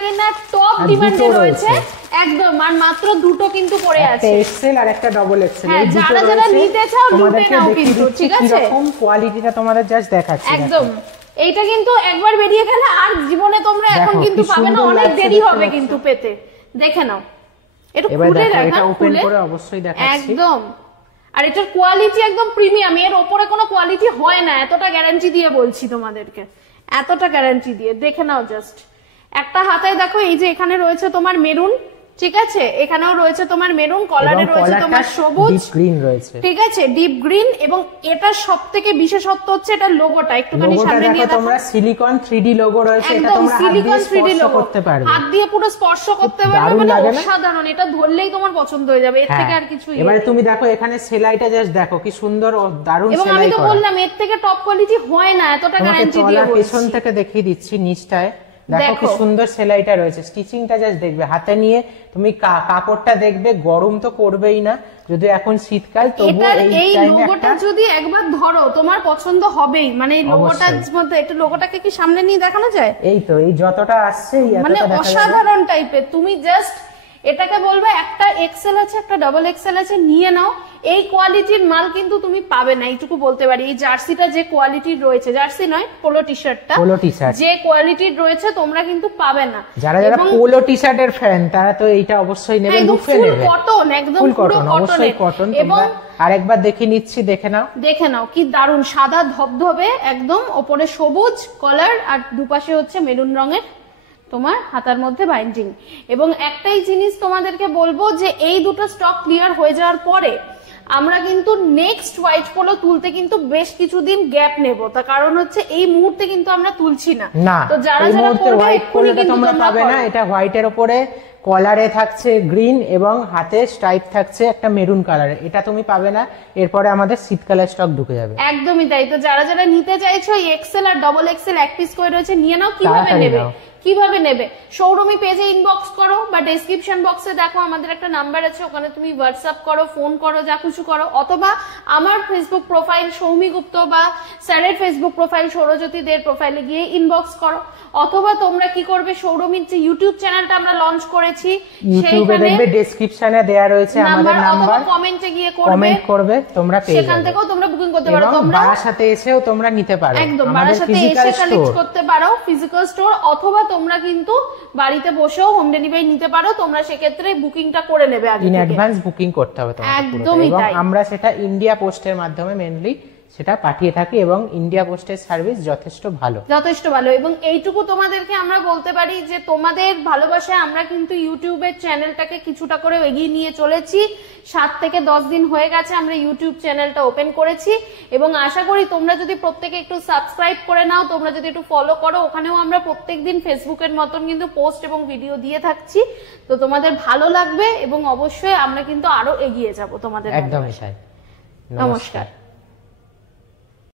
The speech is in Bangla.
কিনা টপ ডিমান্ডে রয়েছে একদম, আর মাত্র দুটো কিন্তু পড়ে আছে, একটা এক্সেল আর একটা ডবল এক্সেল। হ্যাঁ, যারা যারা নিতে চাও লুটে নাও কিন্তু, ঠিক আছে? এরকম কোয়ালিটিটা তোমাদের জাস্ট দেখাচ্ছি একদম। এইটা কিন্তু একবার বেরিয়ে গেলে আর জীবনে তোমরা এখন কিন্তু পাবে না, অনেক দেরি হবে কিন্তু পেতে। দেখে নাও, এটা খুলে দেখা, এটা ওপেন করে অবশ্যই দেখাচ্ছি একদম। আর এটার কোয়ালিটি একদম প্রিমিয়াম, এর উপরে কোনো কোয়ালিটি হয় না, এতটা গ্যারান্টি দিয়ে বলছি তোমাদেরকে, এতটা গ্যারান্টি দিয়ে। দেখে নাও জাস্ট, একটা হাতায় দেখো এই যে এখানে রয়েছে তোমার মেরুন, ঠিক আছে, এখানেও রয়েছে তোমার মেরুন, কলারে রয়েছে তোমার সবুজ, গ্রিন রয়েছে, ঠিক আছে, ডিপ গ্রিন। এবং এটা সবথেকে বিশেষত্ব হচ্ছে এটা লোগোটা একটুখানি সামনে নিয়ে দেখো, তোমরা সিলিকন 3D লোগো রয়েছে, এটা তোমরা সিলিকন 3D লোগো করতে পারবে, হাত দিয়ে পুরো স্পর্শ করতে পারবে, মানে অসাধারণ, এটা ধরলেই তোমার পছন্দ হয়ে যাবে, এর থেকে আর কিছু। এবারে তুমি দেখো এখানে সেলাইটা জাস্ট দেখো কি সুন্দর ও দারুণ সেলাই করা, এবং আমি তো বললাম এর থেকে টপ কোয়ালিটি হয় না, এতটা গ্যারান্টি দিয়ে বলছি। পেছন থেকে দেখিয়ে দিচ্ছি নিচটায় দেখো কি সুন্দর সেলাইটা রয়েছে, স্টিচিংটা জাস্ট দেখবে, হাতে নিয়ে তুমি কাপড়টা দেখবে, গরম তো করবেই না, যদি এখন শীতকাল তবু এই লোগোটা যদি একবার ধরো তোমার পছন্দ হবেই, মানে এই লোগোটার মধ্যে একটু লোগোটাকে কি সামনে নিয়ে দেখানো যায়? এই তো এই যতটা আসছে মানে অসাধারণ টাইপের, তুমি জাস্ট এটাকে বলবে একটা এক্সেল আছে একটা ডাবল এক্সেল আছে, নিয়ে নাও। এই কোয়ালিটির মাল কিন্তু তুমি পাবে না, এইটুকু বলতে পারি। এই জার্সিটা যে কোয়ালিটির রয়েছে, জার্সি নয় পোলো টি শার্টটা, যে কোয়ালিটির রয়েছে তোমরা কিন্তু পাবে না। যারা যারা পোলো টি শার্টের ফ্যান তারা তো এইটা অবশ্যই নেবে, লুফে নেবে। কটন, একদম পুরো অবশ্যই কটন। এবং আরেকবার দেখে নিচ্ছি, দেখে নাও কি দারুণ, সাদা ধবধবে একদম, ওপরে সবুজ কলার আর দুপাশে হচ্ছে মেরুন রঙের তোমার হাতার মধ্যে বাইন্ডিং। এবং একটাই জিনিস তোমাদেরকে বলবো যে এই দুটো স্টক ক্লিয়ার হয়ে যাওয়ার পরে আমরা কিন্তু নেক্সট হোয়াইট পোলো তুলতে কিন্তু বেশ কিছুদিন গ্যাপ নেব, তার কারণ হচ্ছে এই মুহূর্তে কিন্তু আমরা তুলছি না। তো যারা যারা হোয়াইট পোলোটা তোমরা পাবে না, এটা হোয়াইটের উপরে কলারে থাকছে গ্রিন এবং হাতে স্ট্রাইপ থাকছে একটা মেরুন কালারে, এটা তুমি পাবে না, এরপরে আমাদের শীতকালের স্টক ঢুকে যাবে। একদমই তাই। তো যারা যারা নিতে চাইছো এক্সেল আর ডবল এক্সেল এক পিস করে রয়েছে, নিয়ে নাও। কিভাবে নেবে শোরুমি পেজে ইনবক্স করো বা ডেসক্রিপশন বক্সে দেখো আমাদের একটা নাম্বার আছে, ওখানে তুমি হোয়াটসঅ্যাপ করো, ফোন করো, যা কিছু করো, অথবা আমার ফেসবুক প্রোফাইল সৌমি গুপ্ত বা স্যারের ফেসবুক প্রোফাইল সৌরজ্যোতি দের প্রোফাইলে গিয়ে ইনবক্স করো, অথবা তোমরা কি করবে সৌরমির যে ইউটিউব চ্যানেলটা আমরা লঞ্চ করেছি ইউটিউবে দেখবে ডেসক্রিপশনে দেয়া রয়েছে আমাদের নাম্বার, কমেন্টে গিয়ে কমেন্ট করবে, তোমরা পেয়ে যাবে, সেখান থেকেও তোমরা বুকিং করতে পারো, তোমরা বারাসাতে এসেও তোমরা নিতে পারো, একদম বারাসাতে এসে কালেক্ট করতে পারো ফিজিক্যাল স্টোর, অথবা তোমরা কিন্তু বাড়িতে বসেও হোম ডেলিভারি নিতে পারো, তোমরা সেক্ষেত্রে বুকিংটা করে নেবে আগে থেকে, ইন অ্যাডভান্স বুকিং করতে হবে তোমাদের, একদমই তাই। আমরা সেটা ইন্ডিয়া পোস্টের মাধ্যমে মেইনলি সেটা পাঠিয়ে থাকি এবং ইন্ডিয়া পোস্টের সার্ভিস যথেষ্ট ভালো। এবং এইটুকু তোমাদেরকে আমরা বলতে পারি যে তোমাদের ভালোবাসায় আমরা কিন্তু ইউটিউবের চ্যানেলটাকে কিছুটা করে এগিয়ে নিয়ে চলেছি। 7 থেকে 10 দিন হয়ে গেছে আমরা ইউটিউব চ্যানেলটা ওপেন করেছি, এবং আশা করি তোমরা যদি প্রত্যেকে একটু সাবস্ক্রাইব করে নাও, তোমরা যদি একটু ফলো করো, ওখানেও আমরা প্রত্যেকদিন ফেসবুকের মতন কিন্তু পোস্ট এবং ভিডিও দিয়ে থাকছি, তো তোমাদের ভালো লাগবে এবং অবশ্যই আমরা কিন্তু আরো এগিয়ে যাব তোমাদের। একদমই তাই। নমস্কার।